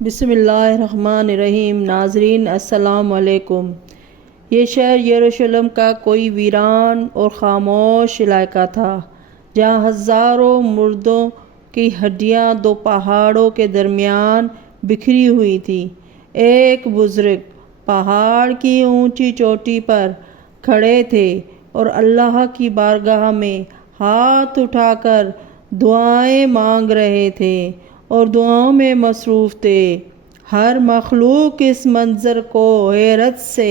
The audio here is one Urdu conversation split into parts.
بسم اللہ الرحمن الرحیم۔ ناظرین السلام علیکم۔ یہ شہر یروشلم کا کوئی ویران اور خاموش علاقہ تھا جہاں ہزاروں مردوں کی ہڈیاں دو پہاڑوں کے درمیان بکھری ہوئی تھیں۔ ایک بزرگ پہاڑ کی اونچی چوٹی پر کھڑے تھے اور اللہ کی بارگاہ میں ہاتھ اٹھا کر دعائیں مانگ رہے تھے اور دعاؤں میں مصروف تھے۔ ہر مخلوق اس منظر کو حیرت سے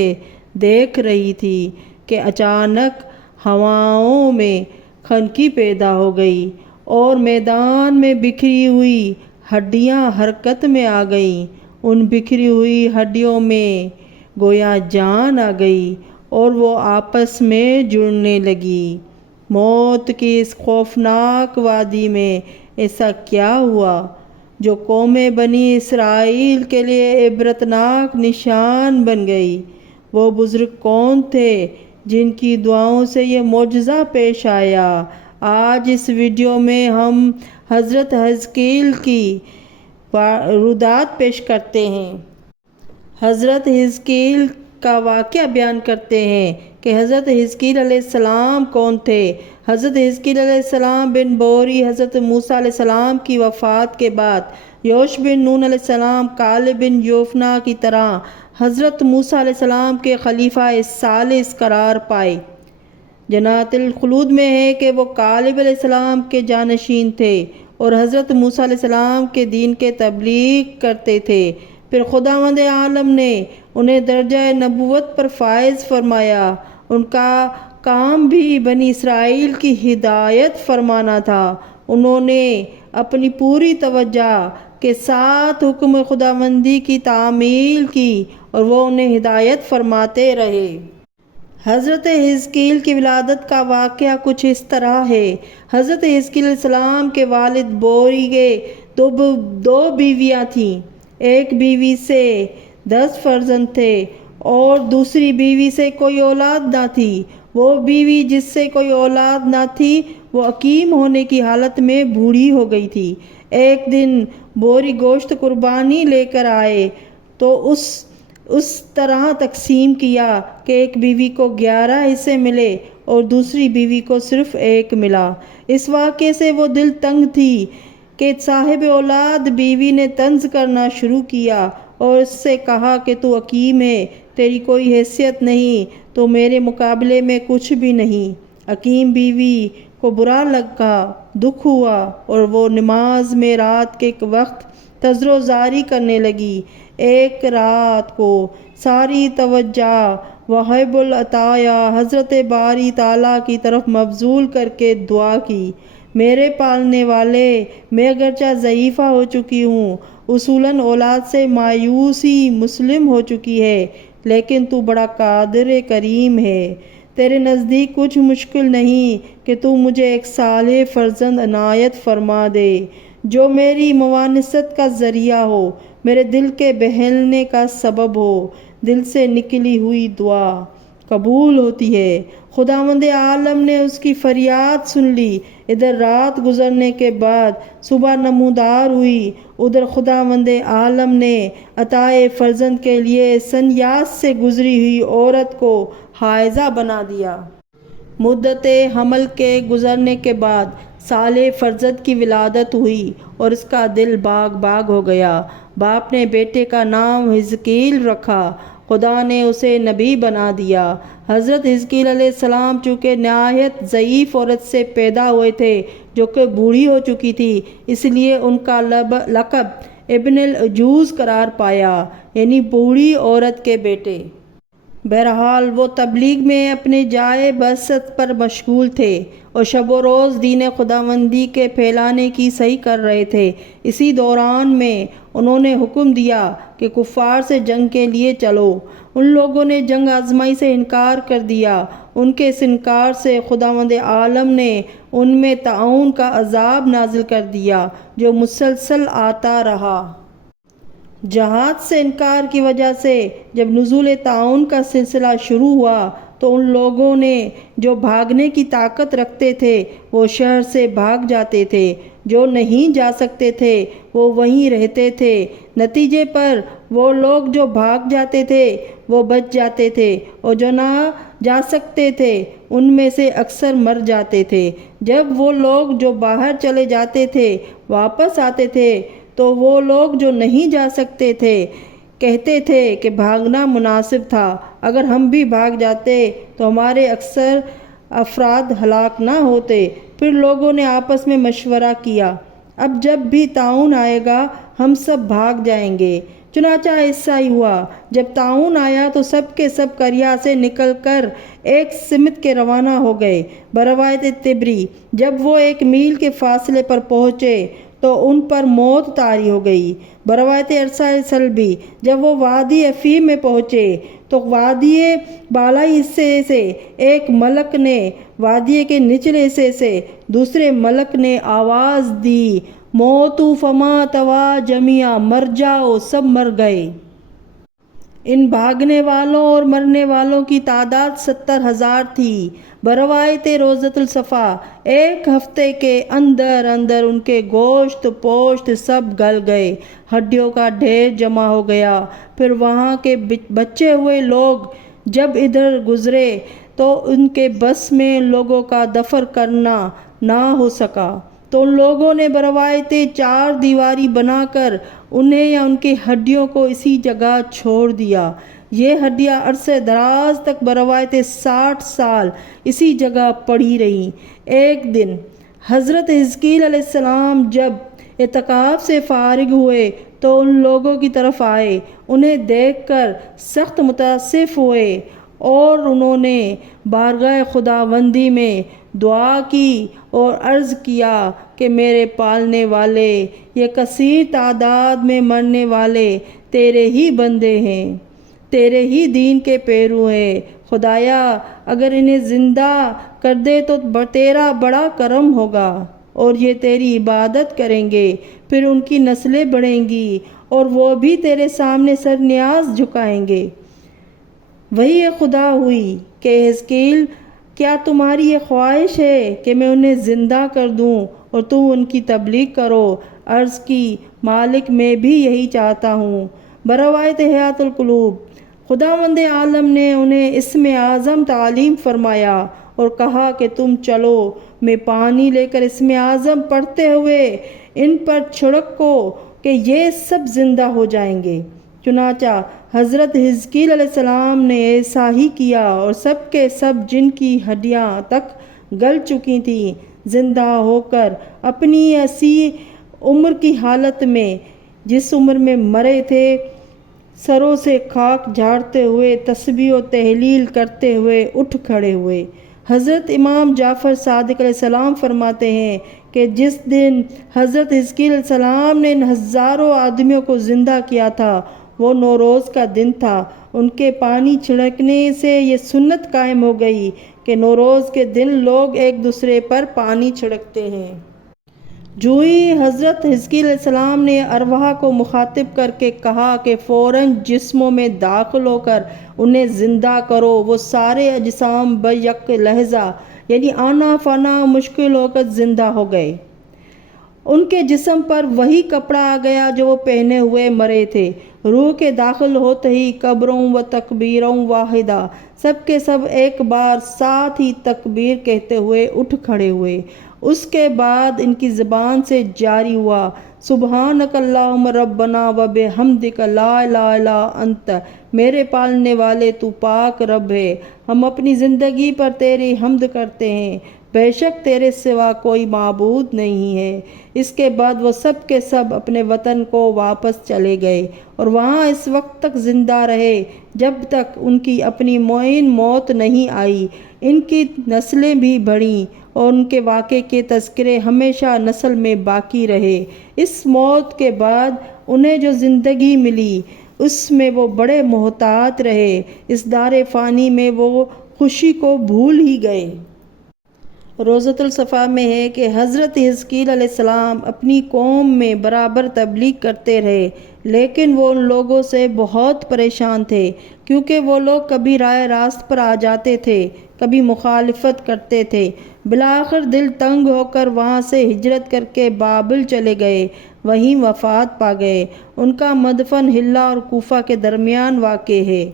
دیکھ رہی تھی کہ اچانک ہواؤں میں خنکی پیدا ہو گئی اور میدان میں بکھری ہوئی ہڈیاں حرکت میں آ گئیں۔ ان بکھری ہوئی ہڈیوں میں گویا جان آ گئی اور وہ آپس میں جڑنے لگی۔ موت کی اس خوفناک وادی میں ایسا کیا ہوا جو قوم بنی اسرائیل کے لیے عبرتناک نشان بن گئی؟ وہ بزرگ کون تھے جن کی دعاؤں سے یہ معجزہ پیش آیا؟ آج اس ویڈیو میں ہم حضرت حزقیل کی واردات پیش کرتے ہیں۔ حضرت حزقیل کا واقعہ بیان کرتے ہیں کہ حضرت حزقیل علیہ السلام کون تھے۔ حضرت حزقیل علیہ السلام بن بوری حضرت موسیٰ علیہ السلام کی وفات کے بعد یوش بن نون علیہ السلام، کالب بن یوفنا کی طرح حضرت موسیٰ علیہ السلام کے خلیفہ ثالث قرار پائے۔ جنات الخلود میں ہے کہ وہ کالب علیہ السلام کے جانشین تھے اور حضرت موسیٰ علیہ السلام کے دین کے تبلیغ کرتے تھے۔ پھر خداوند عالم نے انہیں درجہ نبوت پر فائز فرمایا۔ ان کا کام بھی بنی اسرائیل کی ہدایت فرمانا تھا۔ انہوں نے اپنی پوری توجہ کے ساتھ حکم خداوندی کی تعمیل کی اور وہ انہیں ہدایت فرماتے رہے۔ حضرت حزقیل کی ولادت کا واقعہ کچھ اس طرح ہے۔ حضرت حزقیل علیہ السلام کے والد بوری کے دو بیویاں تھیں۔ ایک بیوی سے 10 فرزند تھے اور دوسری بیوی سے کوئی اولاد نہ تھی۔ وہ بیوی جس سے کوئی اولاد نہ تھی وہ عقیم ہونے کی حالت میں بوڑھی ہو گئی تھی۔ ایک دن بوری گوشت قربانی لے کر آئے تو اس طرح تقسیم کیا کہ ایک بیوی کو 11 حصے ملے اور دوسری بیوی کو صرف 1 ملا۔ اس واقعے سے وہ دل تنگ تھی کہ صاحب اولاد بیوی نے طنز کرنا شروع کیا اور اس سے کہا کہ تو عقیم ہے، تیری کوئی حیثیت نہیں، تو میرے مقابلے میں کچھ بھی نہیں۔ عقیم بیوی کو برا لگا، دکھ ہوا اور وہ نماز میں رات کے وقت تذر و زاری کرنے لگی۔ ایک رات کو ساری توجہ واہب العطایا حضرت باری تعالیٰ کی طرف مبذول کر کے دعا کی، میرے پالنے والے، میں اگرچہ ضعیفہ ہو چکی ہوں، اصولاً اولاد سے مایوسی مسلم ہو چکی ہے، لیکن تو بڑا قادر کریم ہے۔ تیرے نزدیک کچھ مشکل نہیں کہ تو مجھے ایک صالح فرزند عنایت فرما دے جو میری موانست کا ذریعہ ہو، میرے دل کے بہلنے کا سبب ہو۔ دل سے نکلی ہوئی دعا قبول ہوتی ہے۔ خداوند عالم نے اس کی فریاد سن لی۔ ادھر رات گزرنے کے بعد صبح نمودار ہوئی، ادھر خداوند عالم نے عطائے فرزند کے لیے سنیاس سے گزری ہوئی عورت کو حائزہ بنا دیا۔ مدت حمل کے گزرنے کے بعد صالح فرزند کی ولادت ہوئی اور اس کا دل باغ باغ ہو گیا۔ باپ نے بیٹے کا نام حزقیل رکھا۔ خدا نے اسے نبی بنا دیا۔ حضرت حزقیل علیہ السلام چونکہ نہایت ضعیف عورت سے پیدا ہوئے تھے جو کہ بوڑھی ہو چکی تھی، اس لیے ان کا لقب ابن العجوز قرار پایا، یعنی بوڑھی عورت کے بیٹے۔ بہرحال وہ تبلیغ میں اپنے جائے بعثت پر مشغول تھے اور شب و روز دین خداوندی کے پھیلانے کی سعی کر رہے تھے۔ اسی دوران میں انہوں نے حکم دیا کہ کفار سے جنگ کے لیے چلو۔ ان لوگوں نے جنگ آزمائی سے انکار کر دیا۔ ان کے اس انکار سے خداوند عالم نے ان میں طاعون کا عذاب نازل کر دیا جو مسلسل آتا رہا۔ جہاد سے انکار کی وجہ سے جب نزول طاعون کا سلسلہ شروع ہوا تو ان لوگوں نے جو بھاگنے کی طاقت رکھتے تھے وہ شہر سے بھاگ جاتے تھے۔ جو نہیں جا سکتے تھے وہ وہیں رہتے تھے، نتیجے پر وہ لوگ جو بھاگ جاتے تھے وہ بچ جاتے تھے، اور جو نہ جا سکتے تھے ان میں سے اکثر مر جاتے تھے۔ جب وہ لوگ جو باہر چلے جاتے تھے واپس آتے تھے تو وہ لوگ جو نہیں جا سکتے تھے کہتے تھے کہ بھاگنا مناسب تھا، اگر ہم بھی بھاگ جاتے تو ہمارے اکثر افراد ہلاک نہ ہوتے۔ پھر لوگوں نے آپس میں مشورہ کیا، اب جب بھی طاعون آئے گا ہم سب بھاگ جائیں گے۔ چنانچہ ایسا ہی ہوا۔ جب طاعون آیا تو سب کے سب قریہ سے نکل کر ایک سمت کے روانہ ہو گئے۔ بروایت طبری جب وہ 1 میل کے فاصلے پر پہنچے تو ان پر موت طاری ہو گئی۔ بروایت ارسال سلبی جب وہ وادی افیم میں پہنچے تو وادی بالائی حصے سے ایک ملک نے وادی کے نچلے حصے سے دوسرے ملک نے آواز دی، موتو فما توا جميعا، مر جاؤ، سب مر گئے۔ ان بھاگنے والوں اور مرنے والوں کی تعداد 70,000 تھی۔ بروایت روضۃ الصفا 1 ہفتے کے اندر اندر ان کے گوشت پوشت سب گل گئے، ہڈیوں کا ڈھیر جمع ہو گیا۔ پھر وہاں کے بچے ہوئے لوگ جب ادھر گزرے تو ان کے بس میں لوگوں کا دفن کرنا نہ ہو سکا، تو ان لوگوں نے بروایت 4 دیواری بنا کر انہیں یا ان کی ہڈیوں کو اسی جگہ چھوڑ دیا۔ یہ ہڈیاں عرصہ دراز تک بروایت 60 سال اسی جگہ پڑی رہیں۔ ایک دن حضرت حزقیل علیہ السلام جب اعتکاف سے فارغ ہوئے تو ان لوگوں کی طرف آئے، انہیں دیکھ کر سخت متاسف ہوئے اور انہوں نے بارگاہ خداوندی میں دعا کی اور عرض کیا کہ میرے پالنے والے، یہ کثیر تعداد میں مرنے والے تیرے ہی بندے ہیں، تیرے ہی دین کے پیرو ہیں، خدایا اگر انہیں زندہ کر دے تو تیرا بڑا کرم ہوگا اور یہ تیری عبادت کریں گے، پھر ان کی نسلیں بڑھیں گی اور وہ بھی تیرے سامنے سر نیاز جھکائیں گے۔ وہی خدا ہوئی کہ حزقیل، کیا تمہاری یہ خواہش ہے کہ میں انہیں زندہ کر دوں اور تم ان کی تبلیغ کرو؟ عرض کی، مالک میں بھی یہی چاہتا ہوں۔ بروایت حیات القلوب خداوند عالم نے انہیں اسم اعظم تعلیم فرمایا اور کہا کہ تم چلو، میں پانی لے کر اسم اعظم پڑھتے ہوئے ان پر چھڑکو کہ یہ سب زندہ ہو جائیں گے۔ چنانچہ حضرت حزقیل علیہ السلام نے ایسا ہی کیا اور سب کے سب جن کی ہڈیاں تک گل چکی تھیں زندہ ہو کر اپنی ایسی عمر کی حالت میں جس عمر میں مرے تھے سروں سے خاک جھاڑتے ہوئے تسبیح و تہلیل کرتے ہوئے اٹھ کھڑے ہوئے۔ حضرت امام جعفر صادق علیہ السلام فرماتے ہیں کہ جس دن حضرت حزقیل علیہ السلام نے ان ہزاروں آدمیوں کو زندہ کیا تھا وہ نوروز کا دن تھا۔ ان کے پانی چھڑکنے سے یہ سنت قائم ہو گئی کہ نوروز کے دن لوگ ایک دوسرے پر پانی چھڑکتے ہیں۔ جو ہی حضرت حزقیل علیہ السلام نے ارواح کو مخاطب کر کے کہا کہ فوراً جسموں میں داخل ہو کر انہیں زندہ کرو، وہ سارے اجسام بیک لحظہ یعنی آنا فانا مشکل ہو کر زندہ ہو گئے۔ ان کے جسم پر وہی کپڑا آ گیا جو وہ پہنے ہوئے مرے تھے۔ روح کے داخل ہوتے ہی کبروں و تکبیروں واحدہ، سب کے سب ایک بار ساتھ ہی تکبیر کہتے ہوئے اٹھ کھڑے ہوئے۔ اس کے بعد ان کی زبان سے جاری ہوا، سبحانک اللہم ربنا و بحمدک لا الہ الا انت، میرے پالنے والے تو پاک رب ہے، ہم اپنی زندگی پر تیری حمد کرتے ہیں، بے شک تیرے سوا کوئی معبود نہیں ہے۔ اس کے بعد وہ سب کے سب اپنے وطن کو واپس چلے گئے اور وہاں اس وقت تک زندہ رہے جب تک ان کی اپنی معین موت نہیں آئی۔ ان کی نسلیں بھی بڑھیں اور ان کے واقعے کے تذکرے ہمیشہ نسل میں باقی رہے۔ اس موت کے بعد انہیں جو زندگی ملی اس میں وہ بڑے محتاط رہے، اس دار فانی میں وہ خوشی کو بھول ہی گئے۔ روضۃ الصفا میں ہے کہ حضرت حزقیل علیہ السلام اپنی قوم میں برابر تبلیغ کرتے رہے، لیکن وہ ان لوگوں سے بہت پریشان تھے کیونکہ وہ لوگ کبھی رائے راست پر آ جاتے تھے، کبھی مخالفت کرتے تھے۔ بالآخر دل تنگ ہو کر وہاں سے ہجرت کر کے بابل چلے گئے، وہیں وفات پا گئے۔ ان کا مدفن حلہ اور کوفہ کے درمیان واقع ہے۔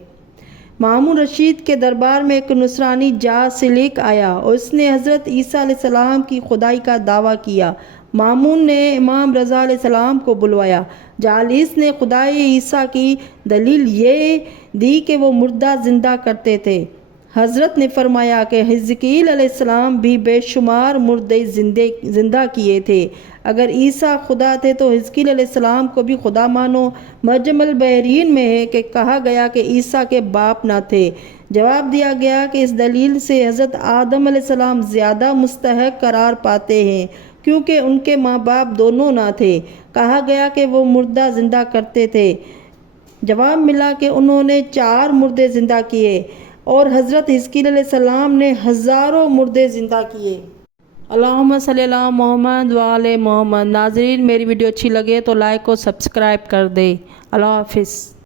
مامون رشید کے دربار میں ایک نصرانی جاسلک آیا اور اس نے حضرت عیسیٰ علیہ السلام کی خدائی کا دعویٰ کیا۔ مامون نے امام رضا علیہ السلام کو بلوایا۔ جالس نے خدائی عیسیٰ کی دلیل یہ دی کہ وہ مردہ زندہ کرتے تھے۔ حضرت نے فرمایا کہ حزقیل علیہ السلام بھی بے شمار مردے زندہ کیے تھے۔ اگر عیسیٰ خدا تھے تو حزقیل علیہ السلام کو بھی خدا مانو۔ معجم البحرین میں ہے کہ کہا گیا کہ عیسیٰ کے باپ نہ تھے۔ جواب دیا گیا کہ اس دلیل سے حضرت آدم علیہ السلام زیادہ مستحق قرار پاتے ہیں کیونکہ ان کے ماں باپ دونوں نہ تھے۔ کہا گیا کہ وہ مردہ زندہ کرتے تھے۔ جواب ملا کہ انہوں نے 4 مردے زندہ کیے اور حضرت حزقیل علیہ السلام نے ہزاروں مردے زندہ کیے۔ اللہم صلی علی محمد وآل محمد۔ ناظرین، میری ویڈیو اچھی لگے تو لائک اور سبسکرائب کر دیں۔ اللہ حافظ۔